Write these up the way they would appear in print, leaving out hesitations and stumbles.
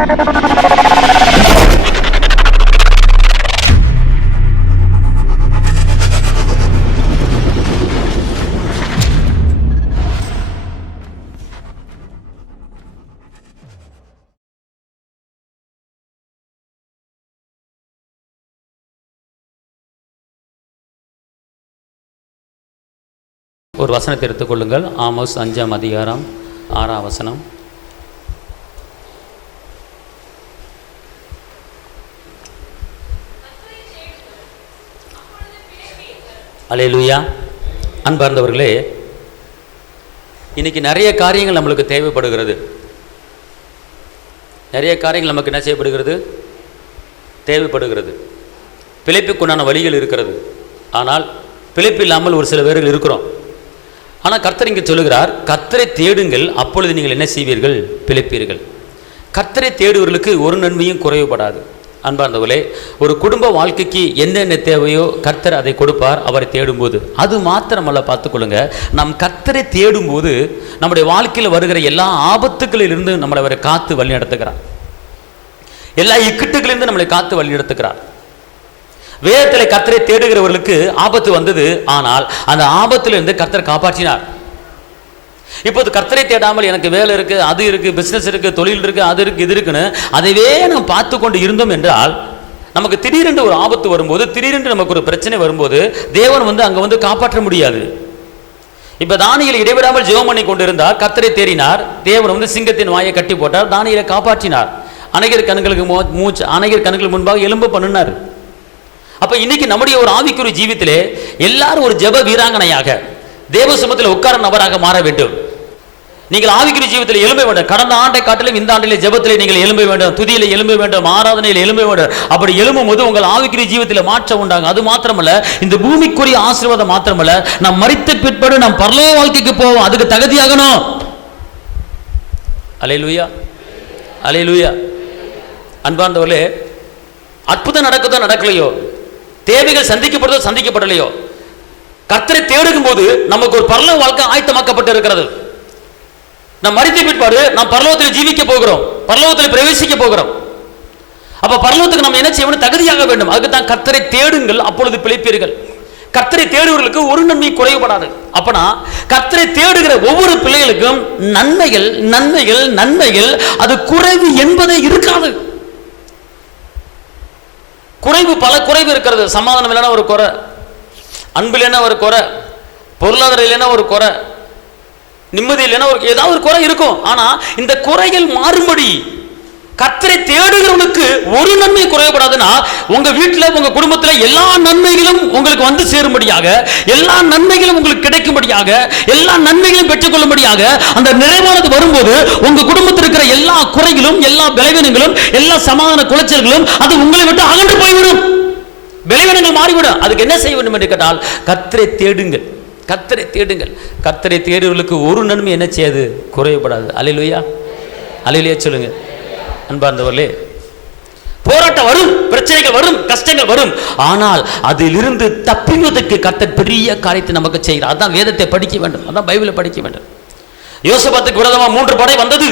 ஒரு வசனத்தை எடுத்துக்கொள்ளுங்கள். ஆமோஸ் 5ஆம் அதிகாரம் 6ஆம் வசனம். அல்லேலூயா. அன்பார்ந்தவர்களே, இன்னைக்கு நிறைய காரியங்கள் நம்மளுக்கு தேவைப்படுகிறது. நிறைய காரியங்கள் நமக்கு என்ன செய்யப்படுகிறது? தேவைப்படுகிறது. பிழைப்புக்குண்டான வழிகள் இருக்கிறது. ஆனால் பிழைப்பு இல்லாமல் ஒரு சில பேர்கள் இருக்கிறோம். ஆனால் கர்த்தர் இங்கே சொல்லுகிறார், கர்த்தரை தேடுங்கள், அப்பொழுது நீங்கள் என்ன செய்வீர்கள்? பிழைப்பீர்கள். கர்த்தரை தேடுவர்களுக்கு ஒரு நன்மையும் குறைவுபடாது. அன்பார்ந்தவர்களே, ஒரு குடும்ப வாழ்க்கைக்கு என்னென்ன தேவையோ கர்த்தர் அதை கொடுப்பார் அவரை தேடும்போது. அது மாத்திரமல்ல, பார்த்துக்கொள்ளுங்க, நம் கர்த்தரை தேடும்போது நம்முடைய வாழ்க்கையில் வருகிற எல்லா ஆபத்துக்களிலிருந்து நம்மளை அவரை காத்து வழி நடத்துகிறார். எல்லா இக்கட்டுகளிலிருந்து நம்மளை காத்து வழி நடத்துகிறார். வேதத்தில் கர்த்தரை தேடுகிறவர்களுக்கு ஆபத்து வந்தது, ஆனால் அந்த ஆபத்திலிருந்து கர்த்தர் காப்பாற்றினார். இப்போது கர்த்தரை தேடாமல் எனக்கு வேலை இருக்கு, அது இருக்கு, பிசினஸ் இருக்கு, தொழில் இருக்கு, அது இருக்கு, இது இருக்குன்னு அதைவே நாம் பார்த்து கொண்டு இருந்தோம் என்றால், நமக்கு திடீரென்று ஒரு ஆபத்து வரும்போது, திடீரென்று நமக்கு ஒரு பிரச்சனை வரும்போது தேவன் அங்கே காப்பாற்ற முடியாது. இப்போ தானியேல் இடைவிடாமல் ஜெபம் பண்ணி கொண்டிருந்தார், கர்த்தரை தேடினார். தேவன் சிங்கத்தின் வாயை கட்டி போட்டார், தானியேலை காப்பாற்றினார். அநேகர் கண்களுக்கு முன்பாக எலும்பு பண்ணினார். அப்ப இன்னைக்கு நம்முடைய ஒரு ஆவிக்குரிய ஜீவித்திலே எல்லாரும் ஒரு ஜெப வீராங்கனையாக தேவ சமூகத்தில் உட்கார நபராக மாற வேண்டும். நீங்கள் ஆவிக்குரிய ஜீவித்தில் எழும்ப வேண்டும். கடந்த ஆண்டை காட்டிலும் இந்த ஆண்டிலே ஜெபத்திலே நீங்கள் எழும்ப வேண்டும், துதியில எழும்ப வேண்டும், ஆராதனையில் எழும்ப வேண்டும். அப்படி எழும்பும் போது உங்கள் ஆவிக்குரிய ஜீவித்தில் மாற்றம் உண்டாகும். அது மாத்திரமல்ல, இந்த பூமிக்குரிய ஆசீர்வாதம் மாத்திரமல்ல, நாம் மரித்த பிற்பாடு நாம் பரலோக வாழ்க்கைக்கு போவோம். அதுக்கு தகுதியாகணும். அல்லேலூயா, அல்லேலூயா. அன்பார்ந்தவர்களே, அற்புதம் நடக்குதோ நடக்கலையோ, தேவைகள் சந்திக்கப்படுதோ சந்திக்கப்படலையோ, கர்த்தரை தேடுகும் போது நமக்கு ஒரு பரலோக வாழ்க்கை ஆயத்தமாக்கப்பட்டு இருக்கிறது. நாம் மரித்த பிற்பாடு நாம் பரலோகத்தில் ஜீவிக்க போகிறோம், பரலோகத்தில் பிரவேசிக்க போகிறோம். அப்ப பரலோகத்துக்கு நம்ம என்ன செய்யணும்? தகுதியாக வேண்டும். அதுக்கு தான் கர்த்தரை தேடுங்கள், அப்பொழுது பிழைப்பீர்கள். கர்த்தரை தேடுவர்களுக்கு ஒரு நன்மை குறைவுபடாது. அப்பனா கர்த்தரை தேடுகிற ஒவ்வொரு பிள்ளைகளுக்கும் நன்மைகள் நன்மைகள் நன்மைகள், அது குறைவு என்பதே இருக்காது. குறைவு, பல குறைவு இருக்கிறது. சமாதானம் இல்லைன்னா ஒரு குறை, அன்பு இல்லைன்னா ஒரு குறை, பொருளாதாரம் இல்லைன்னா ஒரு குறை, நிம்மதி இல்லைன்னா ஏதாவது ஒரு குறை இருக்கும். ஆனா இந்த குறைகள் மாறும்படி கர்த்தரை தேடுகிறவனுக்கு ஒரு நன்மை குறையப்படாதுன்னா, உங்க வீட்டில் உங்க குடும்பத்தில் எல்லா நன்மைகளும் உங்களுக்கு வந்து சேரும்படியாக, எல்லா நன்மைகளும் உங்களுக்கு கிடைக்கும்படியாக, எல்லா நன்மைகளும் பெற்றுக்கொள்ளும்படியாக அந்த நிறைவானது வரும்போது உங்க குடும்பத்தில் இருக்கிற எல்லா குறைகளும், எல்லா பலவீனங்களும், எல்லா சமாதான குலைச்சல்களும் அது உங்களை விட்டு அகன்று போய்விடும். பலவீனங்கள் மாறிவிடும். அதுக்கு என்ன செய்ய வேண்டும் என்று கேட்டால், கர்த்தரை தேடுங்கள், கர்த்தரை தேடுங்கள். கர்த்தரை தேடுவர்களுக்கு ஒரு நன்மை என்ன செய்யாது? குறையப்படாது. அல்லேலூயா, அல்லேலூயா சொல்லுங்க. அன்பார்ந்தவர்களே, போராட்டம் வரும், பிரச்சனைகள் வரும், கஷ்டங்கள் வரும். ஆனால் அதிலிருந்து தப்பிவதற்கு கர்த்தர் பெரிய காரியத்தை நமக்கு செய்கிறார். அதான் வேதத்தை படிக்க வேண்டும், அதான் பைபிளை படிக்க வேண்டும். யோசபாத்துக்கு விரோதமாக 3 படை வந்தது.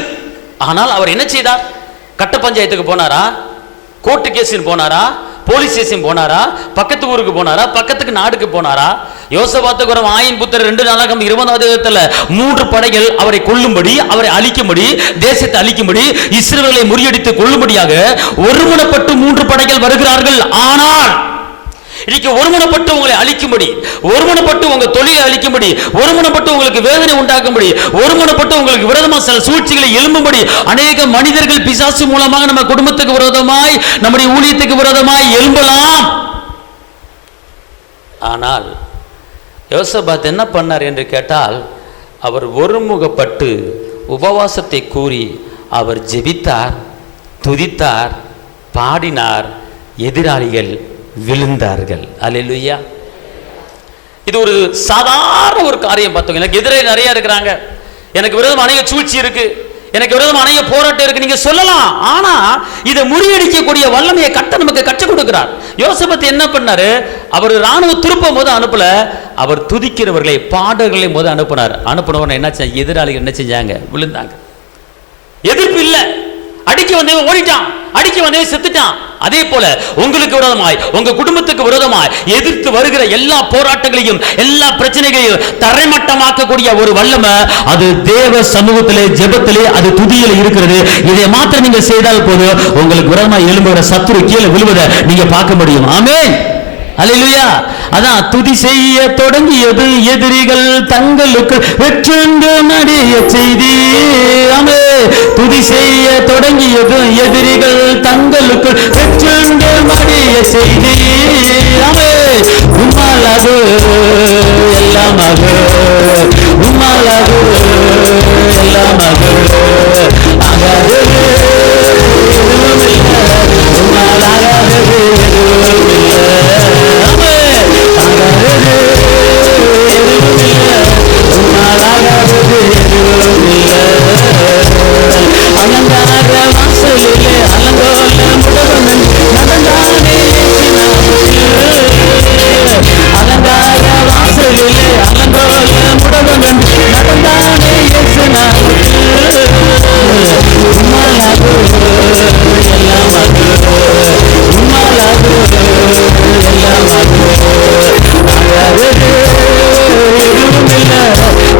ஆனால் அவர் என்ன செய்தார்? கட்ட பஞ்சாயத்துக்கு போனாரா? கோர்ட்டு கேஸுன்னு போனாரா? போலீஸ் ஸ்டேஷன் போனாரா? பக்கத்து ஊருக்கு போனாரா? பக்கத்துக்கு நாடுக்கு போனாரா? யோசபாத்துக்கு ஒரு ஆயின் புத்தர் 2 நாளாகம் 20 3 படைகள் அவரை கொல்லும்படி, அவரை அழிக்கும்படி, தேசத்தை அழிக்கும்படி, இஸ்ரவேலை முறியடித்து கொள்ளும்படியாக ஒருமனப்பட்டு 3 படைகள் வருகிறார்கள். ஆனால் இன்னைக்கு ஒருமனப்பட்டு உங்களை அழிக்கும்படி, ஒருமனப்பட்டு உங்க தொழிலை அழிக்கும்படி, ஒருமனப்பட்டு உங்களுக்கு வேதனை உண்டாக்கும்படி, ஒருமனப்பட்டு உங்களுக்கு விரோதமாக சில சூழ்ச்சிகளை எழும்பும்படி அநேக மனிதர்கள் பிசாசு மூலமாக நம்ம குடும்பத்துக்கு விரோதமாய், நம்முடைய ஊழியத்துக்கு விரோதமாய் எழும்பலாம். ஆனால் யோசபாத் என்ன பண்ணார் என்று கேட்டால், அவர் ஒருமுகப்பட்டு உபவாசத்தை கூறி அவர் ஜெபித்தார், துதித்தார், பாடினார். எதிராளிகள் விழுந்தார்கள். அல்லேலூயா. இது ஒரு சாதாரண ஒரு காரியம். பார்த்தோம், எனக்கு எதிரே நிறைய இருக்கிறாங்க, எனக்கு விரோதம் அநேக சூழ்ச்சி இருக்கு, எனக்கு விரோதம் அநேக போராட்டம் இருக்கு, நீங்க சொல்லலாம். ஆனா இதை முறியடிக்கக்கூடிய வல்லமையை நமக்கு கற்றுக் கொடுக்கிறார். யோசபாத் என்ன பண்ணாரு? அவர் ராணுவ திருப்பும் போது அனுப்பல, அவர் துதிக்கிறவர்களை, பாடல்களை போது அனுப்பினார். அனுப்பினவன என்ன, எதிராளிகள் என்ன செஞ்சாங்க? விழுந்தாங்க. எதிர்ப்பு இல்லை, அடிக்க அடிக்க வந்தவன் ஓடிட்டான், அடிக்க வந்தவன் செத்துட்டான். அதே போல உங்களுக்கு விரோதமாய், உங்க குடும்பத்துக்கு விரோதமாய் எதிர்த்து வருகிற எல்லா போராட்டங்களையும், எல்லா பிரச்சனைகளையும் தரைமட்டமாக்கக்கூடிய ஒரு வல்லமை அது தேவ சமூகத்திலே, ஜெபத்திலே, அது துதியிலே இருக்கிறது. இதை மாத்திரம் நீங்க செய்தால் போதும், உங்களுக்கு விரோதமாய் எழும்புகிற சத்துரு கீழே விழுவதை நீங்க பார்க்க முடியும். ஆமென், அல்லேலூயா. அதான் துதி செய்ய தொடங்கியது எதிரிகள் தங்களுக்கு வெற்றென்று நடிய செய்தி. ஆமென். துதி செய்ய தொடங்கியது எதிரிகள் தங்களுக்கு வெற்றென்று நடிய செய்தி. ஆமென். உம்மாலது எல்லாமாக, உம்மாலது எல்லாமாக, ஆகாது எதுவும் இல்லை, உம்மாலாகாது எதுவும் இல்லை. அலங்கார வாசலிலே அலங்கோல முடவன் நடந்தானே அலங்கார வாசலிலே அலங்கோல முடவன் நடந்தானே உம்மாலாகு எல்லாமாகு, உம்மாலாகு எல்லாமாகு, ஆகாதது எதுவும் இல்லை,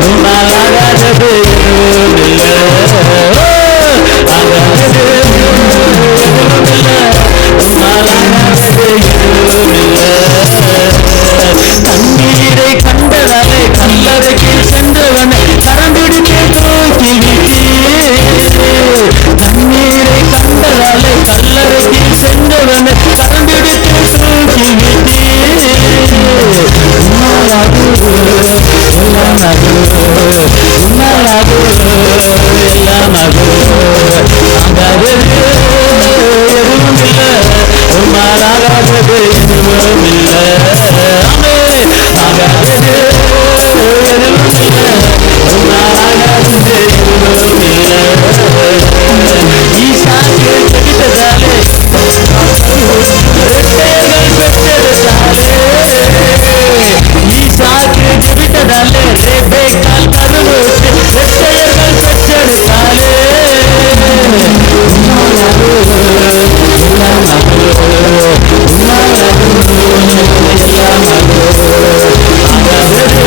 உம்மாலாகாதது எதுவும் இல்லை, ஆகாதது எதுவும் இல்லை, உம்மாலாகாதது எதுவும் இல்லை. தண்ணீரை கண்டதாலே கல்லறைக்கு சென்றவன் கரம் பிடித்து தூக்கி விட்டு, தண்ணீரை கண்டதாலே கல்லறைக்கு சென்றவன் கரம் பிடித்து தூக்கி விட்டு, உம்மாலாகு எல்லாமாகு, உம்மாலாகு எல்லாமாகு, ஆகாதது எதுவும் இல்லை, உம்மாலாகாதது எதுவும் இல்லை. ஆமென். ஆகாதது எதுவும் இல்லை, உம்மாலாகாதது எதுவும் இல்லை. ஈசாக்கு ஜெபித்ததாலே ரெட்டையர்கள் பெற்றெடுத்தாலே, ஈசாக்கு ஜெபித்ததாலே ரெபெக்காள் கருவுற்று ரெட்டையர்கள் பெற்றெடுத்தாலே, உம்மாலாகு எல்லாமாகு, உம்மாலாகு எல்லாமாகு, ஆகாதது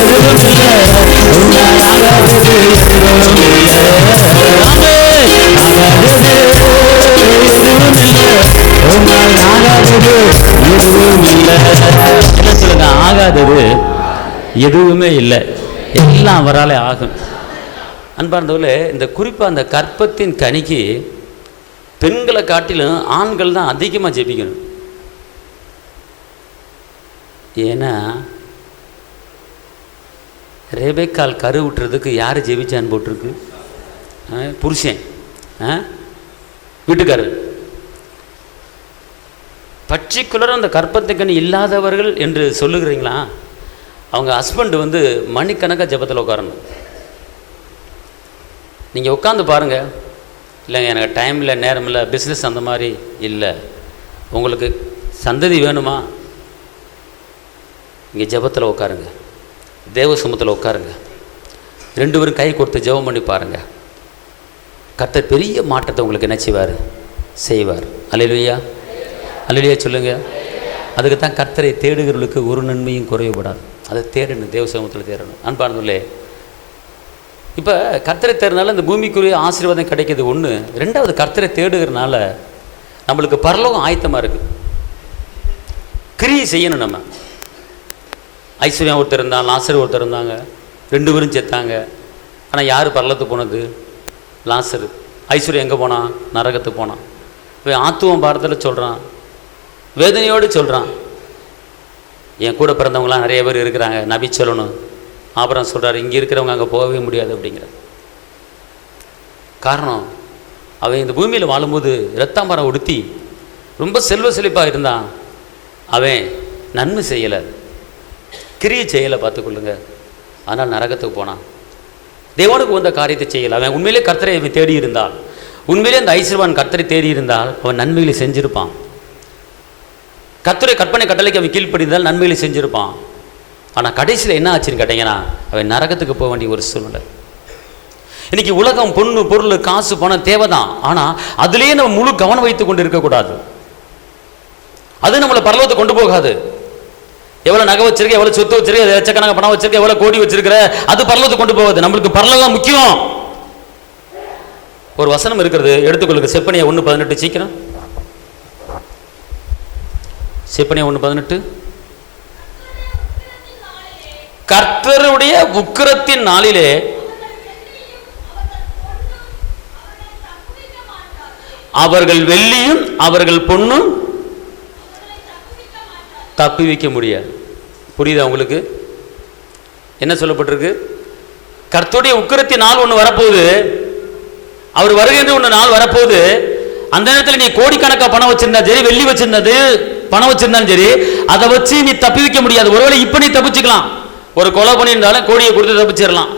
எதுவும் இல்லை, உம்மாலாகாதது எதுவும் இல்லை. ஆமென். ஆகாதது எதுவும் இல்லை, உம்மாலாகாதது எதுவும் இல்லை. என்ன சொல்லுங்க? ஆகாதது எதுவுமே இல்லை, எல்லாம் அவராலே ஆகும். அன்பார்ந்தவர்களே, இந்த குறிப்பாக அந்த கற்பத்தின் கனிக்கு பெண்களை காட்டிலும் ஆண்கள் தான் அதிகமாக ஜெபிக்கணும். ஏன்னா ரெபெக்காள் கரு விட்டுறதுக்கு யார் ஜெபிச்சான்னு போட்டிருக்கு? புருஷன், வீட்டுக்காரர். பர்டிகுலராக அந்த கற்பத்துக்கணி இல்லாதவர்கள் என்று சொல்லுகிறீங்களா? அவங்க ஹஸ்பண்ட் மணிக்கணக்காக ஜெபத்தில் உட்காரணும். நீங்கள் உட்காந்து பாருங்கள். இல்லைங்க எனக்கு டைம் இல்லை, நேரம் இல்லை, பிஸ்னஸ் அந்த மாதிரி இல்லை, உங்களுக்கு சந்ததி வேணுமா? இங்கே ஜெபத்தில் உட்காருங்க, தேவ சமூகத்தில் உட்காருங்க, 2 பேரும் கை கொடுத்து ஜெபம் பண்ணி பாருங்கள். கர்த்தர் பெரிய மாற்றத்தை உங்களுக்கு என்ன செய்வார். அல்லேலூயா, அல்லேலூயா சொல்லுங்கள். அதுக்கு தான் கர்த்தரை தேடுகிறவர்களுக்கு ஒரு நன்மையும் குறைவுபடாது. அதை தேடணும், தேவ சமூகத்தில் தேடணும். அன்பானவர்களே, இப்போ கர்த்தரை தேடுறதுனால இந்த பூமிக்குரிய ஆசீர்வாதம் கிடைக்கிது ஒன்று. 2வது, கர்த்தரை தேடுகிறதுனால நம்மளுக்கு பரலோகம் ஆயத்தமாக இருக்குது. கிரியை செய்யணும். நம்ம ஐஸ்வர்யா ஒருத்தர் இருந்தாங்க, லாசர் ஒருத்தர் இருந்தாங்க, 2 பேரும் செத்தாங்க. ஆனால் யார் பரலத்துக்கு போனது? லாசரு. ஐஸ்வர்யா எங்கே போனான்? நரகத்துக்கு போனான். இப்போ ஆத்துவம் பாரத்தில் சொல்கிறான், வேதனையோடு சொல்கிறான். என் கூட பிறந்தவங்களாம் நிறைய பேர் இருக்கிறாங்க, நபி சொல்லணும். அப்புறம் சொல்கிறார், இங்கே இருக்கிறவங்க அங்கே போகவே முடியாது அப்படிங்கிற காரணம், அவன் இந்த பூமியில் வாழும்போது இரத்தாம்பரம் உடுத்தி ரொம்ப செல்வ செழிப்பாக இருந்தான். அவன் நன்மை செய்யலை, கிரியை செய்யலை, பார்த்துக்கொள்ளுங்க. அதனால் நரகத்துக்கு போனான். தேவனுக்கு வந்த காரியத்தை செய்யலை. அவன் உண்மையிலே கர்த்தரை தேடி இருந்தால், உண்மையிலே அந்த ஐஸ்வர்வான் கர்த்தரை தேடி இருந்தால் அவன் நன்மைகளை செஞ்சிருப்பான். கர்த்தருடைய கற்பனை கட்டளைக்கு அவன் கீழ்ப்படிந்தால் நன்மைகளை செஞ்சிருப்பான். ஆனால் கடைசியில் என்ன ஆச்சுன்னு கேட்டிங்கன்னா, அவன் நரகத்துக்கு போக வேண்டிய ஒரு சூழ்நிலை. இன்னைக்கு உலகம் பொண்ணு பொருள் காசு பணம் தேவைதான், ஆனா அதுலயே நம்ம முழு கவனம் வைத்துக் கொண்டு இருக்கக்கூடாது. அது நம்மளை பரலோகத்தை கொண்டு போகாது. எவ்வளவு நகை வச்சிருக்க, எவ்வளவு சொத்து வச்சிருக்க, லட்சக்கணக்கான பணம் வச்சிருக்க, எவ்வளவு கோடி வச்சிருக்கிற, அது பரலோகத்தை கொண்டு போகாது. நம்மளுக்கு பரலோகம் முக்கியம். ஒரு வசனம் இருக்கிறது, எடுத்துக்கொள்ளுங்க. செப்பனியா 1:18. சீக்கிரம் செப்பனியா 1:18. கர்த்தருடைய உக்கிரத்தின் நாளிலே அவர்கள் வெள்ளியும் அவர்கள் பொண்ணும் தப்புவிக்க முடியாது. புரியுதா உங்களுக்கு என்ன சொல்லப்பட்டிருக்கு? கர்த்தருடைய உக்கிரத்தின் நாள் ஒன்று வரப்போகுது, அவர் வருகின்ற ஒன்று நாள் வரப்போகுது. அந்த நேரத்தில் நீ கோடிக்கணக்கா பணம் வச்சிருந்தா சரி, வெள்ளி வச்சிருந்தது பணம் வச்சிருந்தாலும் சரி, அதை வச்சு நீ தப்பிக்க முடியாது. ஒருவேளை இப்ப நீ தப்பிச்சுக்கலாம். ஒரு கொலை பண்ணியிருந்தாலும் கோடியை கொடுத்து தப்பிச்சிடலாம்.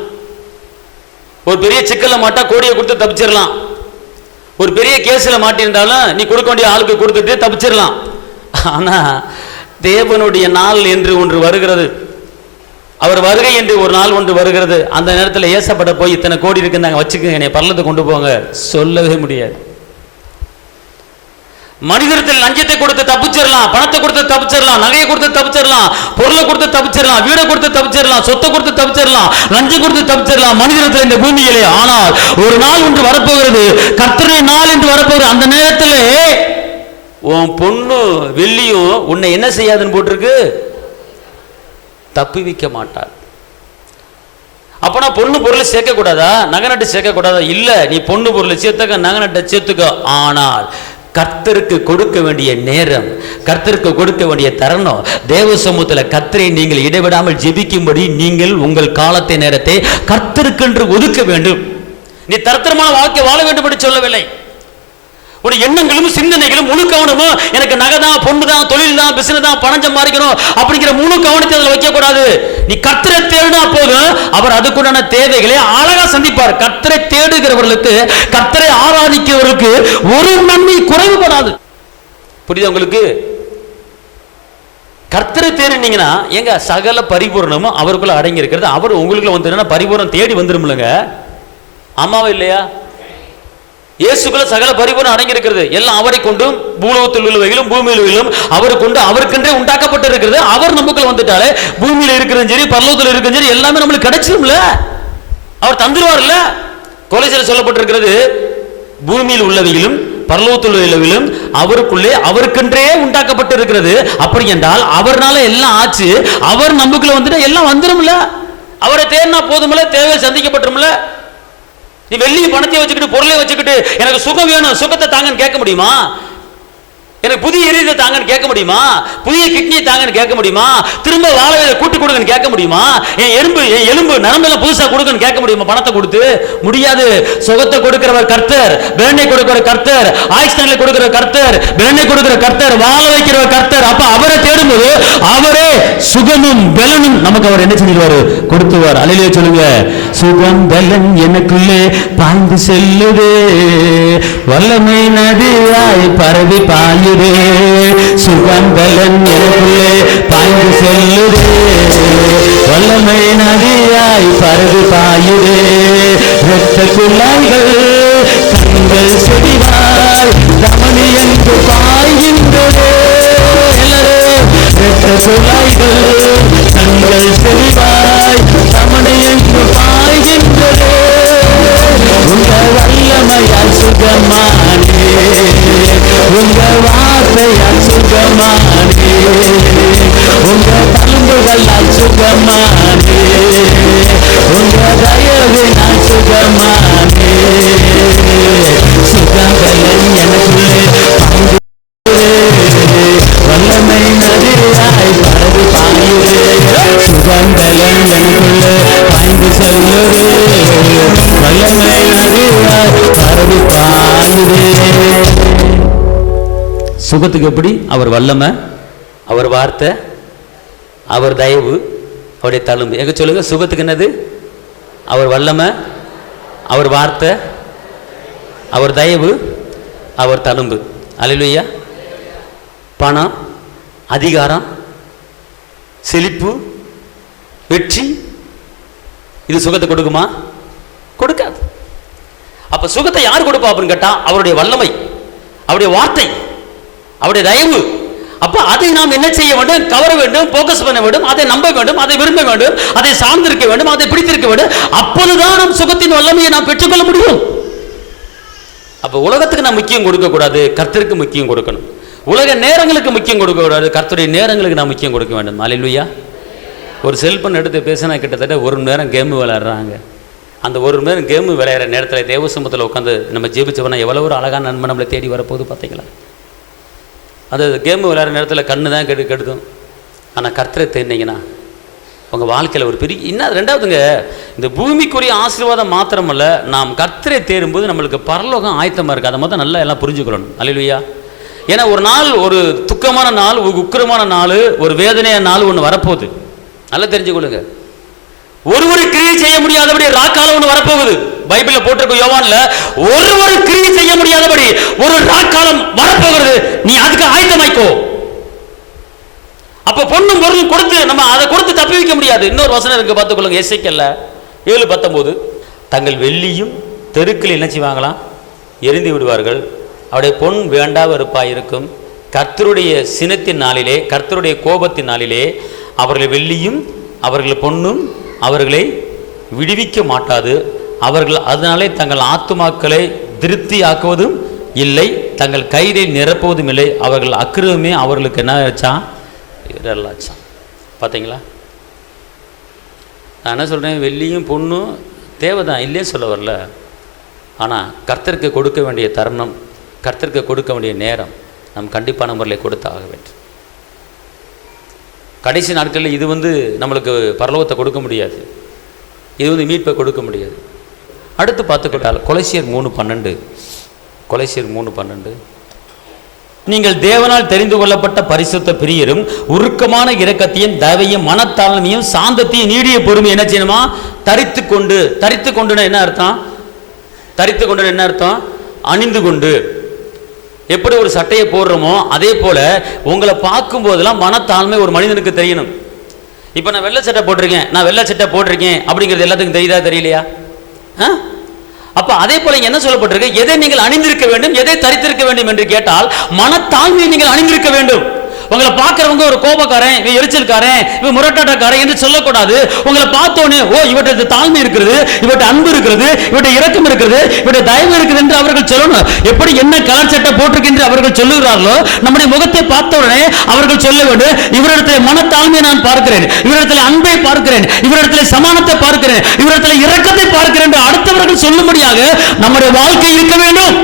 ஒரு பெரிய சிக்கல்ல மாட்டா கோடியை கொடுத்து தப்பிச்சிடலாம். ஒரு பெரிய கேஸ்ல மாட்டியிருந்தாலும் நீ கொடுக்க வேண்டிய ஆளுக்கு கொடுத்துட்டு தப்பிச்சிடலாம். ஆனா தேவனுடைய நாள் என்று ஒன்று வருகிறது, அவர் வருகை என்று ஒரு நாள் ஒன்று வருகிறது. அந்த நேரத்தில் ஏசப்பட போய் இத்தனை கோடி இருக்குன்னாங்க, வச்சுக்கோங்க, என்னை பரலத்துக்கு கொண்டு போங்க, சொல்லவே முடியாது. மனிதர்கள் லஞ்சத்தை கொடுத்து தப்பிச்சிடலாம், பணத்தை கொடுத்து தப்பிச்சிடலாம், நகையை கொடுத்து தப்பிச்சிடலாம், பொருளை கொடுத்து தப்பிச்சிடலாம், வீடை கொடுத்து தப்பிச்சிடலாம், சொத்தை கொடுத்து தப்பிச்சிடலாம், லஞ்சம் கொடுத்து தப்பிச்சிடலாம் மனிதர்கள் இந்த பூமியிலே. ஆனால் ஒரு நாள் ஒன்று வரப்போகிறது, கர்த்தருடைய நாள் என்று வரப்போகிறது. அந்த நேரத்தில் உன் பொண்ணு வெள்ளியும் உன்னை என்ன செய்யாதுன்னு போட்டிருக்கு, தப்புவிக்க மாட்டார். அப்பனா பொண்ணு பொருளை சேர்க்க கூடாதா, நகை நட்டு சேர்க்க கூடாதா? இல்ல, நீ பொண்ணு பொருளை சேர்த்துக்க, நகை நட்டை சேர்த்துக்க. ஆனால் கர்த்தருக்கு கொடுக்க வேண்டிய நேரம், கர்த்தருக்கு கொடுக்க வேண்டிய தருணம், தேவ சமூகத்தில் கர்த்தரை நீங்கள் இடைவிடாமல் ஜெபிக்கும்படி நீங்கள் உங்கள் காலத்தை நேரத்தை கர்த்தருக்கென்று ஒதுக்க வேண்டும். நீ தரத்தரமான வாழ்க்கை வாழ வேண்டும் என்று சொல்லவில்லை. ஒரு எண்ணங்களும் சிந்தனைகளும் முழு கவனமும் எனக்கு நகை தான், பொண்ணு தான், தொழில் தான், பிசினஸ் தான், பணம் சம்பாதிக்கணும் அப்படிங்கிற முழு கவனத்தை அதில் வைக்க கூடாது. நீ கர்த்தரை தேடினா போதும், அவர் அதுக்குண்டான தேவைகளை அழகா சந்திப்பார். கர்த்தரை தேடுகிறவர்களுக்கு, கர்த்தரை ஆராதிக்கிறவர்களுக்கு ஒரு நன்மை குறைவுபடாது. புரியுதா உங்களுக்கு? கர்த்தரை தேடினீங்கன்னா எங்க சகல பரிபூர்ணமும் அவருக்குள்ள அடங்கி இருக்கிறது. அவர் உங்களுக்குள்ள வந்து பரிபூர்ணம் தேடி வந்துருமில்லைங்க. ஆமாவா இல்லையா? இயேசுக்குள்ள சகல பரிபூர்ணம் அடங்கி இருக்கிறது. எல்லாம் அவரை கொண்டும், பூலோகத்தில் உள்ளவைகளும் பூமியில் உள்ளவைகளும் அவர் கொண்டு அவருக்கென்றே உண்டாக்கப்பட்டு இருக்கிறது. அவர் நமக்குள்ள வந்துட்டாலே பூமியில இருக்கிறதும் சரி, பரலோகத்தில் இருக்கிறதும் சரி, எல்லாமே நம்மளுக்கு கிடைச்சிரும்ல, அவர் தந்துருவார்ல. கொலைசில சொல்லப்பட்டிருக்கிறது, பூமியில் உள்ளவைகளும் பரலோகத்தில் உள்ளவைகளும் அவருக்குள்ளே அவருக்கென்றே உண்டாக்கப்பட்டு இருக்கிறது. அப்படி என்றால் அவர்னால எல்லாம் ஆச்சு, அவர் நமக்குள்ள வந்துட்டா எல்லாம் வந்துரும்ல. அவரை தேடினா போதுமில்ல, தேவை சந்திக்கப்பட்டுரும்ல. நீ வெள்ளி பணத்தை வச்சுக்கிட்டு பொருளை வச்சுக்கிட்டு எனக்கு சுகம் வேணும், சுகத்தை தாங்கன்னு கேட்க முடியுமா? எனக்கு புதிய எரிதை தாங்கன்னு கேட்க முடியுமா? புதிய கிட்னியை தாங்கன்னு கேட்க முடியுமா? திரும்ப வாழை கூட்டு கொடுங்கன்னு கேட்க முடியுமா? என் எலும்பு நரம்பெல்லாம் புதுசா கொடுங்கன்னு கேட்க முடியுமா? பணத்தை கொடுத்து முடியாது. சுகத்தை கொடுக்கிறவர் கர்த்தர், பலனை கொடுக்கிற கர்த்தர், ஆயுஷ்களை கொடுக்கிற கர்த்தர், பலனை கொடுக்கிற கர்த்தர், வாழ வைக்கிறவர் கர்த்தர். அப்ப அவரை தேடும்போது அவரே சுகமும் பலனும் நமக்கு அவர் என்ன செஞ்சிருவாரு, கொடுத்துவார். அல்லேலூயா சொல்லுங்க. சுகம் பலன் எனக்குள்ளே பாய்ந்து செல்லுதே, வல்லமை நதியாய் பரவி பாயுதே. சுகம் பலன் எனக்குள்ளே பாய்ந்து செல்லுதே, வல்லமை நதியாய் பரவி பாயுதே. இரத்த குழாய்கள் கண்கள் செடிவாய் தமனி என்று பாய்கின்றதே. இரத்த குழாய்கள் கண்கள் செடிவாய் தமனி என்று பாய்கின்றதே. உங்க வல்லமையால் சுகமானே, உங்க வார்த்தையால் சுகமானே, உங்க பண்புகளால் சுகமானே, உங்க தயவினால் சுகமானே. சுகபலன் எனக்குள்ளே பாய்ந்து, வல்லமை நதியாய் பரவி பாயுதே. சுகபலன் எனக்குள்ளே பாய்ந்து செல்லுதே, வல்லமை நதியாய் பரவி பாயுதே. சுகத்துக்கு எப்படி? அவர் வல்லமை, அவர் வார்த்தை, அவர் தயவு, அவருடைய தழும்பு. எங்க சொல்லுங்க, சுகத்துக்கு என்னது? அவர் வல்லமை, அவர் வார்த்தை, அவர் தயவு, அவர் தழும்பு. அல்லேலூயா. பணம், அதிகாரம், செழிப்பு, வெற்றி, இது சுகத்தை கொடுக்குமா? கொடுக்காது. அப்ப சுகத்தை யார் கொடுப்பா அப்படின்னு கேட்டா அவருடைய வல்லமை, அவருடைய வார்த்தை, அவருடைய தயவு. அப்ப அதை நாம் என்ன செய்ய வேண்டும்? கவர வேண்டும், போக்கஸ் பண்ண வேண்டும், அதை நம்ப வேண்டும், அதை விரும்ப வேண்டும், அதை சார்ந்திருக்க வேண்டும், அதை பிடித்திருக்க வேண்டும். அப்பொழுதுதான் நம் சுகத்தின் வல்லமையை நாம் பெற்றுக்கொள்ள முடியும். அப்ப உலகத்துக்கு நாம் முக்கியம் கொடுக்க கூடாது, கர்த்தருக்கு முக்கியம் கொடுக்கணும். உலக நேரங்களுக்கு முக்கியம் கொடுக்க கூடாது, கர்த்தருடைய நேரங்களுக்கு நாம் முக்கியம் கொடுக்க வேண்டும். அல்லேலூயா. ஒரு செல்போன் எடுத்து பேசினா கிட்டத்தட்ட ஒரு மணி நேரம் கேம் விளையாடுறாங்க. அந்த ஒரு மணி நேரம் கேம் விளையாடுற நேரத்தில் தேவசமூகத்தில் உட்காந்து நம்ம ஜெபிச்சோம்னா எவ்வளோ ஒரு அழகான நன்மை நம்மளை தேடி வரப்போகுது பார்த்தீங்களா? அது கேம் விளையாடுற நேரத்தில் கண்ணு தான் கெடுக்கும். ஆனால் கர்த்தரை தேடினீங்கன்னா உங்கள் வாழ்க்கையில் ஒரு பெரிய இன்னும் ரெண்டாவதுங்க, இந்த பூமிக்குரிய ஆசீர்வாதம் மாத்திரமல்ல, நாம் கர்த்தரை தேடும்போது நம்மளுக்கு பரலோகம் ஆயத்தமாக இருக்குது. அதை மொத்தம் நல்லா எல்லாம் புரிஞ்சுக்கணும். அல்லேலூயா. ஏன்னா ஒரு நாள், ஒரு துக்கமான நாள், ஒரு உக்கிரமான நாள், ஒரு வேதனையான நாள் ஒன்று வரப்போகுது. நல்லா தெரிஞ்சுக்கொள்ளுங்க. ஒருவர் கிரியை செய்ய முடியாதபடி ராக்காலம் ஒன்று வரப்போகுது. பைபிள்ல போட்டிருக்க யோவான்ல ஒருவர் கிரியை செய்ய முடியாதபடி ஒரு ராக்காலம் வரப்போகிறது. நீ அதுக்கு ஆயத்தமாய்க்கோ. அப்ப பொண்ணும் பொருளும் கொடுத்து நம்ம அதை கொடுத்து தப்பி வைக்க முடியாது. இன்னொரு வசனம் இருக்கு, பார்த்துக்கொள்ளுங்க. எசேக்கியேல் 7:19. தங்கள் வெள்ளியும் தெருக்களில் என்ன செய்வாங்களாம்? எரிந்து விடுவார்கள். அவருடைய பொன் வேண்டாவ இருப்பாய் இருக்கும். கர்த்தருடைய சினத்தின் நாளிலே, கர்த்தருடைய கோபத்தின் நாளிலே அவர்கள் வெள்ளியும் அவர்கள் பொன்னும் அவர்களை விடுவிக்க மாட்டாது. அவர்கள் அதனாலே தங்கள் ஆத்துமாக்களை திருப்தி ஆக்குவதும் இல்லை, தங்கள் கயிறை நிரப்புவதும் இல்லை. அவர்கள் அக்கிரமே அவர்களுக்கு என்ன ஆச்சான்? இரலாச்சான். பார்த்தீங்களா? நான் என்ன சொல்கிறேன்? வெள்ளியும் பொண்ணும் தேவைதான், இல்லையே சொல்ல வரல. ஆனால் கர்த்தருக்கு கொடுக்க வேண்டிய தருணம், கர்த்தருக்கு கொடுக்க வேண்டிய நேரம் நம் கண்டிப்பான முறையில் கொடுத்தாக வேண்டும். கடைசி நாட்களில் இது நம்மளுக்கு பரலோகத்தை கொடுக்க முடியாது, இது மீட்பை கொடுக்க முடியாது. அடுத்து பார்த்துக்கிட்டால் கொலோசியர் 3:12. கொலோசியர் 3:12. நீங்கள் தேவனால் தெரிந்து கொள்ளப்பட்ட பரிசுத்த பிரியரும் உருக்கமான இரக்கத்தையும் தயவையும் மனத்தாழ்மையும் சாந்தத்தையும் நீடிய பொறுமை என்ன செய்யணுமா? தரித்து கொண்டு. தரித்து கொண்டுன்னா என்ன அர்த்தம்? தரித்து கொண்டு என்ன அர்த்தம்? அணிந்து கொண்டு. எப்படி ஒரு சட்டையை போடுறோமோ அதே போல உங்களை பார்க்கும் போதெல்லாம் மனத்தாழ்மை ஒரு மனிதனுக்கு தெரியணும். இப்போ நான் வெள்ளை சட்டை போட்டிருக்கேன், நான் வெள்ளை சட்டை போட்டிருக்கேன் அப்படிங்கிறது எல்லாத்துக்கும் தெரியுதா? தெரியலையா? அப்ப அதே போல என்ன சொல்லப்பட்டிருக்கு? எதை நீங்கள் அணிந்திருக்க வேண்டும், எதை தரித்திருக்க வேண்டும் என்று கேட்டால் மனத்தாழ்மையை நீங்கள் அணிந்திருக்க வேண்டும். உங்களை பார்க்கறவங்க ஒரு கோபக்காரன், இவன் எரிச்சல்காரன், இவன் முரட்டாட்டக்காரன் என்று சொல்லக்கூடாது. உங்களை பார்த்தோன்னே ஓ இவற்றை தாழ்மை இருக்கிறது, இவற்றை அன்பு இருக்கிறது, இவற்றை இரக்கம் இருக்கிறது, இவற்றை தயவு இருக்குது என்று அவர்கள் சொல்லணும். எப்படி என்ன கலர் சட்டை போட்டிருக்கின்ற அவர்கள் சொல்லுகிறார்களோ நம்முடைய முகத்தை பார்த்த உடனே அவர்கள் சொல்ல வேண்டும், இவரிடத்தில் மனத்தாழ்மையை நான் பார்க்கிறேன், இவரிடத்தில் அன்பை பார்க்கிறேன், இவரிடத்தில் சமானத்தை பார்க்கிறேன், இவரிடத்தில் இரக்கத்தை பார்க்கிறேன் என்று அடுத்தவர்கள் சொல்லும்படியாக நம்முடைய வாழ்க்கை இருக்க வேண்டும்.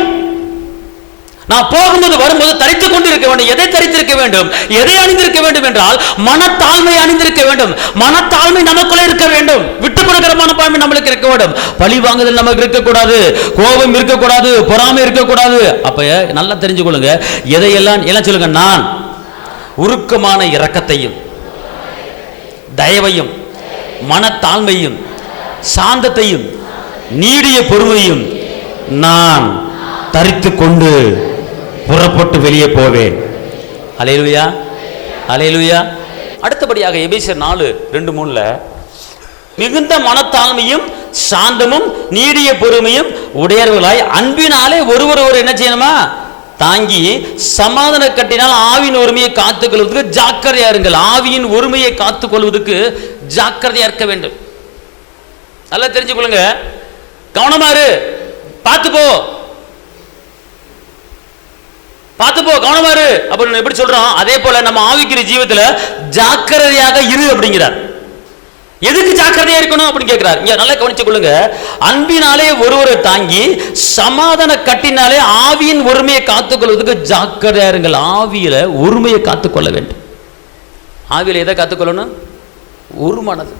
நான் போகும்போது வரும்போது தரித்துக் கொண்டு இருக்க வேண்டும். எதை தரித்திருக்க வேண்டும், எதை அணிந்திருக்க வேண்டும் என்றால் மனத்தாழ்மை அணிந்திருக்க வேண்டும். மனத்தாழ்மை நமக்குள்ளே இருக்க வேண்டும். விட்டுக் கொடுக்கிற மனப்பான்மை நம்மளுக்கு இருக்க வேண்டும். பழி வாங்குதல் நமக்கு இருக்கக்கூடாது, கோபம் இருக்கக்கூடாது, பொறாமை இருக்கக்கூடாது. அப்ப நல்லா தெரிஞ்சுக்கொள்ளுங்க, எதையெல்லாம் எல்லாம் சொல்லுங்க. நான் உருக்கமான இரக்கத்தையும் தயவையும் மனத்தாழ்மையும் சாந்தத்தையும் நீடிய பொறுமையும் நான் தரித்து கொண்டு புறப்பட்டு வெளியே போவேன். அல்லேலூயா, அல்லேலூயா. அடுத்தபடியாக எபேசியர் 4:2-3 மிகுந்த மனத்தாழ்மையும் சாந்தமும் நீடிய பொறுமையும் உடையவர்களாய் அன்பினாலே ஒருவர் என்ன செய்யணுமா? தாங்கி சமாதான கட்டினால் ஆவியின் ஒருமையை காத்துக் கொள்வதற்கு ஜாக்கிரதையா இருங்கள். ஆவியின் ஒருமையை காத்துக் கொள்வதற்கு ஜாக்கிரதையா இருக்க வேண்டும். நல்லா தெரிஞ்சுக்கொள்ளுங்க. கவனமா இரு, பார்த்துப்போ பார்த்துப்போ, கவனமா இரு அப்படின்னு எப்படி சொல்றோம், அதே போல நம்ம ஆவிக்கிற ஜீவத்துல ஜாக்கிரதையாக இரு அப்படிங்கிறார். எதுக்கு ஜாக்கிரதையா இருக்கணும் அப்படின்னு கேட்கிறார். இங்க நல்லா கவனிச்சு கொள்ளுங்க. அன்பினாலே ஒருவரை தாங்கி சமாதான கட்டினாலே ஆவியின் ஒருமையை காத்துக்கொள்வதற்கு ஜாக்கிரதையா இருங்கள். ஆவியில ஒருமையை காத்துக்கொள்ள வேண்டும். ஆவியில எதை காத்துக்கொள்ளணும்? ஒரு மனது.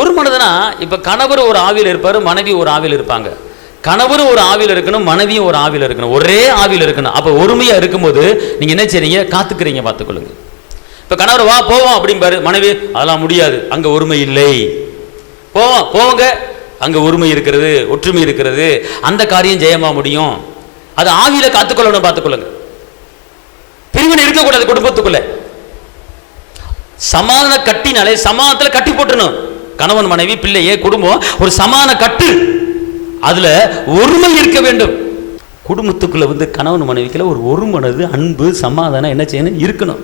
ஒரு மனதுனா இப்ப கணவர் ஒரு ஆவியில் இருப்பாரு, மனைவி ஒரு ஆவியில் இருப்பாங்க. கணவரும் ஒரு ஆவியில் இருக்கணும், மனைவியும் ஒரு ஆவியில் இருக்கணும், ஒரே ஆவியில் இருக்கணும். அப்ப ஒருமையா இருக்கும்போது நீங்க என்ன செய்றீங்க? காத்துக்கிறீங்க. பார்த்துக்கொள்ளுங்க. இப்ப கணவர் வா போவோம் அப்படிம்பாரு, மனைவி அதெல்லாம் முடியாது, அங்க ஒருமை இல்லை, போவோங்க, அங்க ஒருமை இருக்கிறது, ஒற்றுமை இருக்கிறது, அந்த காரியம் ஜெயமா முடியும். அது ஆவியில காத்துக்கொள்ளணும். பார்த்துக்கொள்ளுங்க. பிரிவினை இருக்கக்கூடாது குடும்பத்துக்குள்ள. சமாதான கட்டினாலே சமாதானத்துல கட்டி போட்டுறணும். கணவன் மனைவி பிள்ளையே குடும்பம் ஒரு சமான கட்டு, அதுல ஒருமை இருக்க வேண்டும். குடும்பத்துக்குள்ள கணவன் மனைவிக்குள்ள ஒரு ஒருமனது அன்பு சமாதானம் என்ன செய்யணும் இருக்கணும்.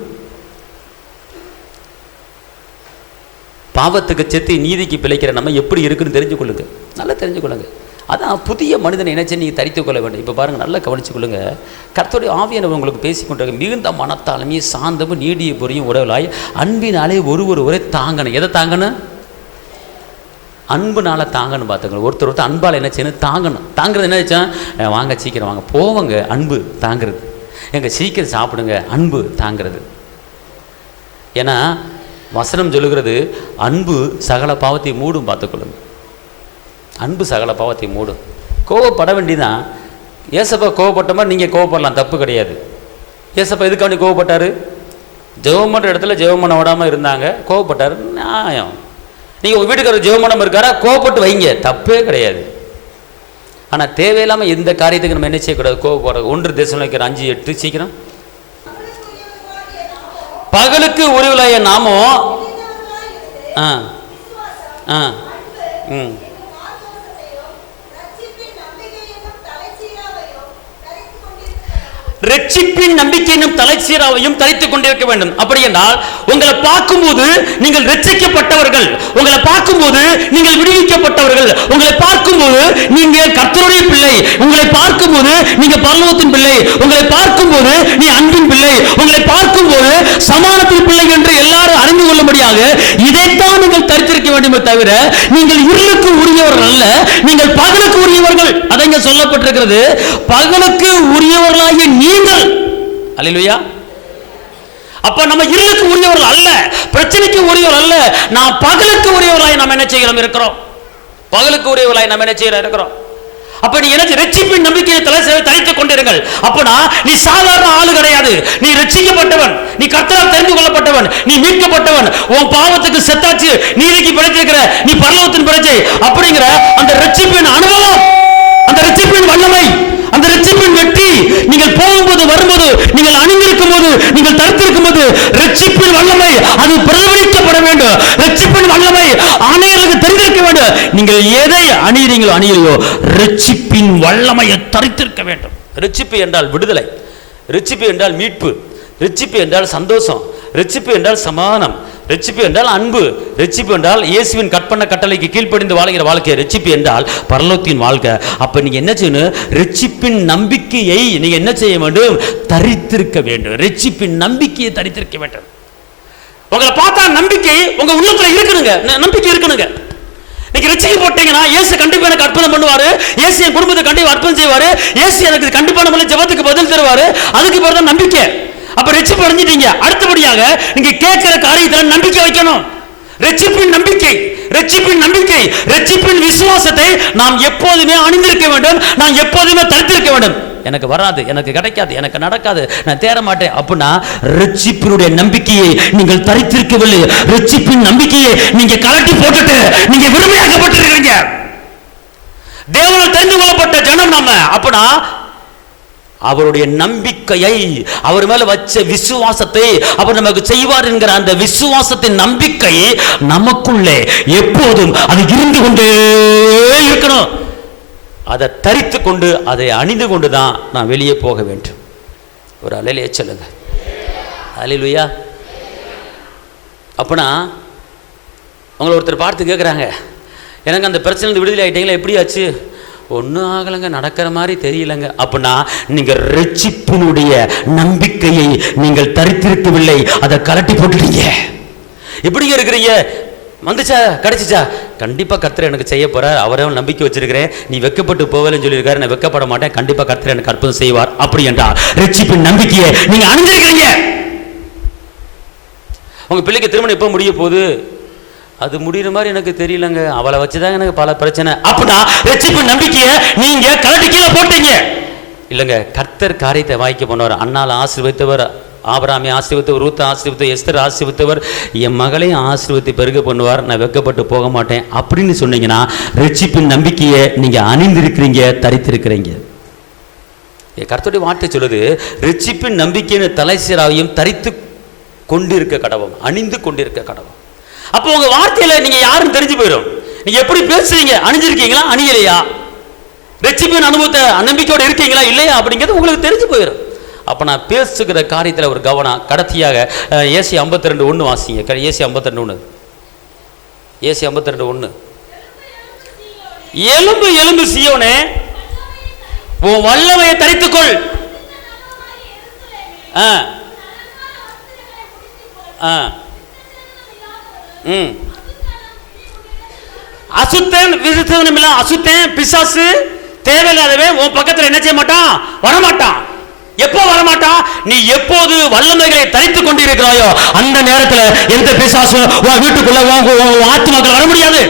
பாவத்துக்கு செத்து நீதிக்கு பிழைக்கிற நம்ம எப்படி இருக்குன்னு தெரிஞ்சுக்கொள்ளுங்க, நல்லா தெரிஞ்சுக்கொள்ளுங்க. அதான் புதிய மனிதனை நினைச்சு நீங்கள் தரித்துக் கொள்ள வேண்டும். இப்போ பாருங்கள், நல்லா கவனிச்சுக்கொள்ளுங்க. கர்த்தருடைய ஆவியானவர் உங்களுக்கு பேசிக்கொண்டிருக்க மிகுந்த மனத்தாலுமே சாந்தமும் நீடிய பொறியும் உடலாய் அன்பினாலே ஒருவரை தாங்கணும். எதை தாங்கணும்? அன்புனால தாங்கணும். பார்த்துக்கணும். ஒருத்தர் அன்பால் என்ன செய்யணும்? தாங்கணும். தாங்கிறது என்ன வச்சா, வாங்க சீக்கிரம் வாங்க போவங்க, அன்பு தாங்கிறது. எங்க சீக்கிரம் சாப்பிடுங்க, அன்பு தாங்கிறது. ஏன்னா வசனம் சொல்லுகிறது, அன்பு சகல பாவத்தை மூடும். பார்த்துக்கொள்ளுங்க, அன்பு சகல பாவத்தை மூடும். கோவப்பட வேண்டிதான். ஏசப்பா கோவப்பட்ட மாதிரி நீங்கள் கோவப்படலாம், தப்பு கிடையாது. ஏசப்பா எதுக்காண்டி கோவப்பட்டார்? ஜெபம் பண்ணுற இடத்துல ஜெபம் பண்ண விடாமல் இருந்தாங்க, கோவப்பட்டார், நியாயம். நீங்கள் உங்கள் வீட்டுக்காரர் ஜெபம் பண்ணாமல் இருக்காரா, கோவப்பட்டு வைங்க, தப்பே கிடையாது. ஆனால் தேவையில்லாமல் எந்த காரியத்துக்கு நம்ம என்ன செய்யக்கூடாது? கோவப்படாது. 1 தெசலோனிக்கர் 5:8 சீக்கிரம். பகலுக்கு உரிவுலாய நாமோ ரட்சிப்பின் நம்பிக்கையினும் தலைச்சீராவையும் தரித்துக் கொண்டிருக்க வேண்டும். அப்படி என்றால் உங்களை பார்க்கும்போது நீங்கள் ரட்சிக்கப்பட்டவர்கள், உங்களை பார்க்கும்போது நீங்கள் விடுவிக்கப்பட்டவர்கள், உங்களை பார்க்கும்போது நீங்கள் கர்த்தருடைய பிள்ளை, உங்களை பார்க்கும்போது நீங்கள் பரலோகத்தின் பிள்ளை, உங்களை பார்க்கும்போது நீ அன்பின் பிள்ளை, உங்களை பார்க்கும்போது சமானத்தின் பிள்ளை என்று எல்லாரும் அறிந்து கொள்ளும்படியாக இதைத்தான் நீங்கள் தரித்திருக்க வேண்டுமே தவிர நீங்கள் இருளுக்கு உரியவர்கள் அல்ல, நீங்கள் பகலுக்கு உரியவர்கள். அதை இங்க சொல்லப்பட்டிருக்கிறது, பகலுக்கு உரியவர்களாகிய நீங்கள். அல்லேலூயா. அப்ப நம்ம இருளுக்கு உரியவர்கள் அல்ல, பிரச்சனைக்கு உரியவர்கள் அல்ல, நாம் பகலுக்கு உரியவர்களாய் நாம் என்ன செய்கிறோம் இருக்கிறோம். பகலுக்கு உரியவர்களாய் நாம் என்ன செய்கிறோம் இருக்கிறோம். அப்ப நீ என்ன ரட்சிப்பின் நம்பிக்கையை தரித்துக் கொண்டிருங்கள். அப்பனா நீ சாதாரண ஆளு கிடையாது, நீ ரட்சிக்கப்பட்டவன், நீ கர்த்தரால் தெரிந்து கொள்ளப்பட்டவன், நீ மீட்கப்பட்டவன், உன் பாவத்துக்கு செத்தாச்சு, நீதிக்கு பிழைத்திருக்கிற, நீ பரலோகத்தின் பிழைச்சை அப்படிங்கிற அந்த ரட்சிப்பின் அனுபவம், அந்த ரட்சிப்பின் வல்லமை, அந்த ரட்சிப்பின் வெற்றி நீங்கள் போகும்போது வரும்போது நீங்கள் அணிந்திருக்கும் போது நீங்கள் தரித்திருக்கும் போது ரட்சிப்பின் வல்லமை அது பிரதிபலிக்கப்பட வேண்டும். ரட்சிப்பின் வல்லமை ஆணையர்களுக்கு தெரிந்திருக்க வேண்டும். நீங்கள் எதை அணியிறீங்களோ அணியிறோ ரட்சிப்பின் வல்லமையை தரித்திருக்க வேண்டும். ரட்சிப்பு என்றால் விடுதலை, ரட்சிப்பு என்றால் மீட்பு, ரட்சிப்பு என்றால் சந்தோஷம், ரட்சிப்பு என்றால் சமாதானம், ரட்சிப்பு என்றால் அன்பு, ரட்சிப்பு என்றால் இயேசுவின் கற்பனை கட்டளைக்கு கீழ்ப்படிந்து வாழ்கிற வாழ்க்கை, ரட்சிப்பு என்றால் பரலோகத்தின் வாழ்க்கை. அப்ப நீங்க என்ன செய்யணும்? ரட்சிப்பின் நம்பிக்கையை நீங்க என்ன செய்ய வேண்டும்? தரித்திருக்க வேண்டும். ரட்சிப்பின் நம்பிக்கையை தரித்திருக்க வேண்டும். உங்களை பார்த்தா நம்பிக்கை உங்க உள்ளத்துல இருக்கணுங்க, நம்பிக்கை இருக்கணுங்க. நீங்க ரட்சிக்க போட்டீங்கன்னா இயேசு கண்டிப்பா எனக்கு அர்ப்பணம் பண்ணுவாரு, இயேசு என் குடும்பத்தை கண்டிப்பா அர்ப்பணம் செய்வாரு, இயேசு எனக்கு கண்டிப்பான முறையில் ஜெபத்துக்கு பதில் தருவாரு. அதுக்கு பிறகு தான் நம்பிக்கை. அப்ப ரட்சிப்பு அடைஞ்சிட்டீங்க, அடுத்தபடியாக நீங்க கேட்கிற காரியத்தில் நம்பிக்கை வைக்கணும். ரட்சிப்பின் நம்பிக்கை, ரட்சிப்பின் நம்பிக்கை, ரட்சிப்பின் விசுவாசத்தை நாம் எப்போதுமே அணிந்திருக்க வேண்டும், நாம் எப்போதுமே தரித்திருக்க வேண்டும். எனக்கு வராது, எனக்கு கிடைக்காது, எனக்கு நடக்காது, நான் தேர மாட்டேன் அப்படின்னா ரட்சிப்பினுடைய நம்பிக்கையை நீங்கள் தரித்திருக்கவில்லை. ரட்சிப்பின் நம்பிக்கையை நீங்க கலட்டி போட்டுட்டு நீங்க விடுமையாக்கப்பட்டிருக்கீங்க. தேவனால் தெரிந்து கொள்ளப்பட்ட ஜனம் நம்ம. அப்படின்னா அவருடைய நம்பிக்கையை, அவர் மேல வச்ச விசுவாசத்தை அவர் நமக்கு செய்வார் என்கிற அந்த விசுவாசத்தின் நம்பிக்கை நமக்குள்ளே எப்போதும் அது இருந்து கொண்டே இருக்கணும். அதை தரித்து கொண்டு அதை அணிந்து கொண்டு தான் நான் வெளியே போக வேண்டும். ஒரு அல்லேலூயா சொல்லுங்க. அல்லேலூயா. அப்பனா உங்களை ஒருத்தர் பார்த்து கேட்குறாங்க, எனக்கு அந்த பிரச்சனை விடுதலை ஆகிட்டீங்களா, எப்படி ஆச்சு? ஒன்றும் ஆகலைங்க, நடக்கிற மாதிரி தெரியலங்க. அப்படின்னா நீங்கள் ரட்சிப்பினுடைய நம்பிக்கையை நீங்கள் தரித்திருக்கவில்லை, அதை கலட்டி போட்டுட்டீங்க. எப்படிங்க இருக்கிறீங்க? வந்துச்சா, கிடைச்சிச்சா? கண்டிப்பாக கர்த்தர் எனக்கு செய்ய போறார், அவரை நம்பிக்கை வச்சிருக்கிறேன். நீ வெக்கப்பட்டு போவலன்னு சொல்லியிருக்காரு, நான் வெக்கப்பட மாட்டேன், கண்டிப்பாக கர்த்தர் எனக்கு அற்புதம் செய்வார். அப்படி என்றால் ரட்சிப்பின் நம்பிக்கையை நீங்க அணிஞ்சிருக்கிறீங்க. உங்க பிள்ளைக்கு திருமணம் எப்போ முடிய போகுது? அது முடிகிற மாதிரி எனக்கு தெரியலங்க, அவளை வச்சுதான் எனக்கு பல பிரச்சனை. அப்படின்னா ரட்சிப்பின் நம்பிக்கையை நீங்க கலட்டி கீழே போட்டீங்க. இல்லைங்க, கர்த்தர் காரியத்தை வாய்க்க பண்ணுவார். அண்ணால் ஆசீர்வதித்தவர், ஆபிரகாமை ஆசீர்வதித்தவர், ரூத்தை ஆசீர்வதித்தவர், எஸ்தர் ஆசீர்வதித்தவர், என் மகளையும் ஆசீர்வதித்து பெருக பண்ணுவார், நான் வெக்கப்பட்டு போக மாட்டேன் அப்படின்னு சொன்னீங்கன்னா ரட்சிப்பின் நம்பிக்கையை நீங்க அணிந்திருக்கிறீங்க, தரித்திருக்கிறீங்க. கர்த்தருடைய வார்த்தை சொல்லுது, ரட்சிப்பின் நம்பிக்கையின் தலைசீராவையும் தரித்து கொண்டிருக்க கடவும், அணிந்து கொண்டிருக்க கடவும். அப்போ உங்க வார்த்தையில நீங்க யாருன்னு தெரிஞ்சு போயிடும். நீங்க எப்படி பேசுறீங்க, அணிஞ்சிருக்கீங்களா அணியலையா, ரட்சிப்பின் அனுபவத்தை நம்பிக்கையோடு இருக்கீங்களா இல்லையா அப்படிங்கிறது உங்களுக்கு தெரிஞ்சு போயிடும். அப்போ நான் பேசுகிற காரியத்தில் ஒரு கவனம். கடைசியாக ஏசி 52:1 வாசிங்க. ஏசி 52:1. ஏசி 52:1. எலும்பு எலும்பு சீயோனே, உன் வல்லமையை தரித்துக்கொள். அசுத்தன் விசுத்தவனும் இல்ல, அசுத்தன் பிசாசு தேவையில்லாதவன் உன் பக்கத்தில் என்ன செய்ய மாட்டான், வரமாட்டான். எப்போ வரமாட்டான்? நீ எப்போது வல்லமைகளை தரித்துக் கொண்டிருக்கிறாயோ அந்த நேரத்தில் எந்த பிசாசும் வீட்டுக்குள்ள ஆத்மாக்கள் வர முடியாது.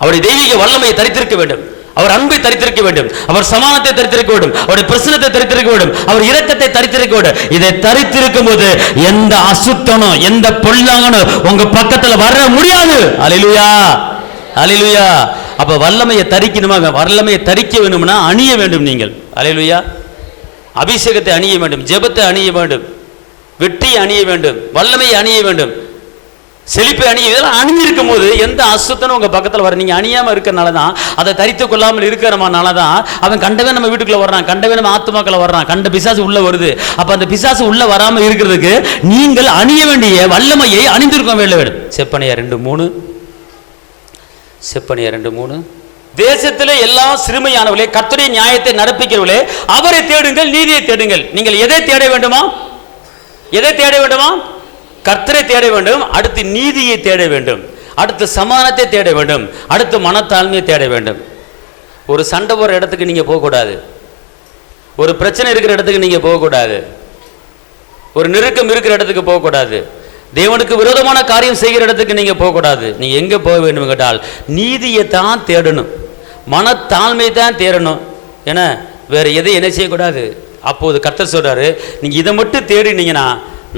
அவருடைய தெய்வீக வல்லமையை தரித்திருக்க வேண்டும், அவர் அன்பை தரித்திருக்க வேண்டும், அவர் சமானத்தை தரித்திருக்க வேண்டும், அவருடைய பிரசனத்தை தரித்திருக்க வேண்டும், அவர் இரக்கத்தை தரித்திருக்க வேண்டும். இதை தரித்திருக்கும் போது எந்த அசுத்தனும் எந்த பொல்லாங்கனும் உங்க பக்கத்தில் வர முடியாது. அல்லேலூயா, அல்லேலூயா. அப்ப வல்லமையை தரிக்கணுமா? வல்லமையை தரிக்க வேண்டும்னா அணிய வேண்டும். நீங்கள் அல்லேலூயா அபிஷேகத்தை அணிய வேண்டும், ஜெபத்தை அணிய வேண்டும், வெற்றியை அணிய வேண்டும், வல்லமையை அணிய வேண்டும், செழிப்பை அணிய. இதெல்லாம் அணிஞ்சிருக்கும் போது எந்த அசுத்தனும் உங்க பக்கத்தில் வர. நீங்க அணியாம இருக்கிறனால தான், அதை தரித்து கொள்ளாமல் இருக்கிறனால தான் அவன் கண்டவே நம்ம வீட்டுக்குள்ள வர்றான், கண்டவே நம்ம ஆத்துமாக்களை வர்றான், கண்ட பிசாசு உள்ள வருது. அப்ப அந்த பிசாசு உள்ள வராமல் இருக்கிறதுக்கு நீங்கள் அணிய வேண்டிய வல்லமையை அணிந்திருக்க வேண்டும். செப்பனியா 2:3. செப்பனியா 2:3. தேசத்திலே எல்லா சிறுமையானவர்களே, கர்த்தருடைய நியாயத்தை நடப்பிக்கிறவர்களே, அவரை தேடுங்கள், நீதியை தேடுங்கள். நீங்கள் எதை தேட வேண்டுமா? எதை தேட வேண்டுமா? கர்த்தரை தேட வேண்டும். அடுத்து நீதியை தேட வேண்டும், அடுத்து சமாதானத்தை தேட வேண்டும், அடுத்து மனத்தாழ்மையை தேட வேண்டும். ஒரு சண்டை போற இடத்துக்கு நீங்க போகக்கூடாது, ஒரு பிரச்சனை இருக்கிற இடத்துக்கு நீங்க போகக்கூடாது, ஒரு நெருக்கம் இருக்கிற இடத்துக்கு போகக்கூடாது, தேவனுக்கு விரோதமான காரியம் செய்கிற இடத்துக்கு நீங்க போகக்கூடாது. நீங்க எங்க போக வேண்டும் கேட்டால் நீதியை தான் தேடணும், மனத்தாழ்மை தான் தேடணும். ஏன்னா வேற எதை என்ன செய்யக்கூடாது. அப்போது கர்த்தர் சொல்றாரு, நீங்க இதை மட்டும் தேடினீங்கன்னா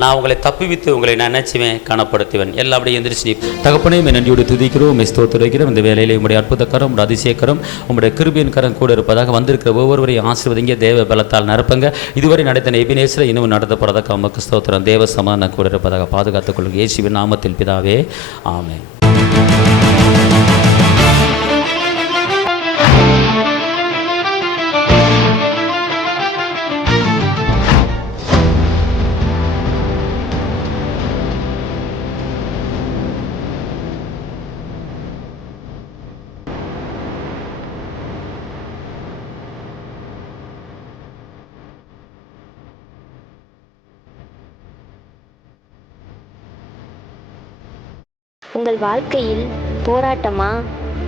நான் உங்களை தப்புவித்து உங்களை நான் நினைச்சுவேன், கனப்படுத்துவேன். எல்லாம் அப்படியே எந்திரிச்சு தகப்பனே நன்றியோடு துதிக்கிறோம், ஸ்தோத்திரிக்கிறோம். இந்த வேலையிலே உங்களுடைய அற்புதக்கரம், உங்களுடைய அதிசயக்கரம், உங்களுடைய கிருபையின் கரம் கூட இருப்பதாக வந்திருக்கிற ஒவ்வொருவரையும் ஆசீர்வதிங்க, தேவ பலத்தால் நிரப்புங்க. இதுவரை நடத்தின எபினேசரை இன்னும் நடத்தப்படுறதாக உமக்கு ஸ்தோத்திரம். தேவ சமாதானம் கூட இருப்பதாக பாதுகாத்துக் கொள்ளுங்க. இயேசுவின் நாமத்தில் பிதாவே, ஆமென். உங்கள் வாழ்க்கையில் போராட்டமா,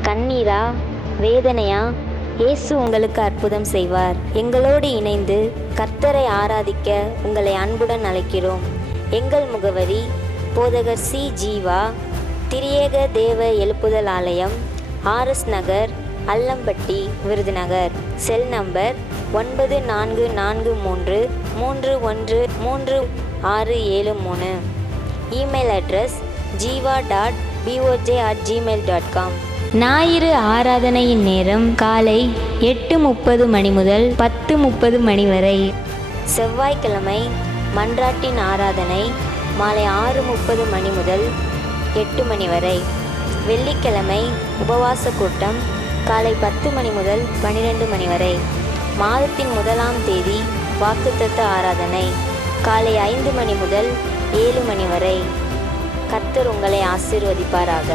கண்ணீரா, வேதனையா? இயேசு உங்களுக்கு அற்புதம் செய்வார். எங்களோடு இணைந்து கர்த்தரை ஆராதிக்க உங்களை அன்புடன் அழைக்கிறோம். எங்கள் முகவரி: போதகர் சி. ஜீவா, திரியேக தேவ எழுப்புதல் ஆலயம், RS Nagar, Allampatti, Virudhunagar. Cell number 9493313673. Email address jiva.boj@gmail.com. ஞாயிறு ஆராதனையின் நேரம் காலை 8:30 மணி முதல் 10:30 மணி வரை. செவ்வாய்க்கிழமை மன்றாட்டின் ஆராதனை மாலை 6:30 மணி முதல் 8 மணி வரை. வெள்ளிக்கிழமை உபவாச கூட்டம் காலை 10 மணி முதல் 12 மணி வரை. மாதத்தின் 1ஆம் தேதி வாக்குத்தத்த ஆராதனை காலை 5 மணி முதல் 7 மணி வரை. கர்த்தர் உங்களை ஆசீர்வதிப்பாராக.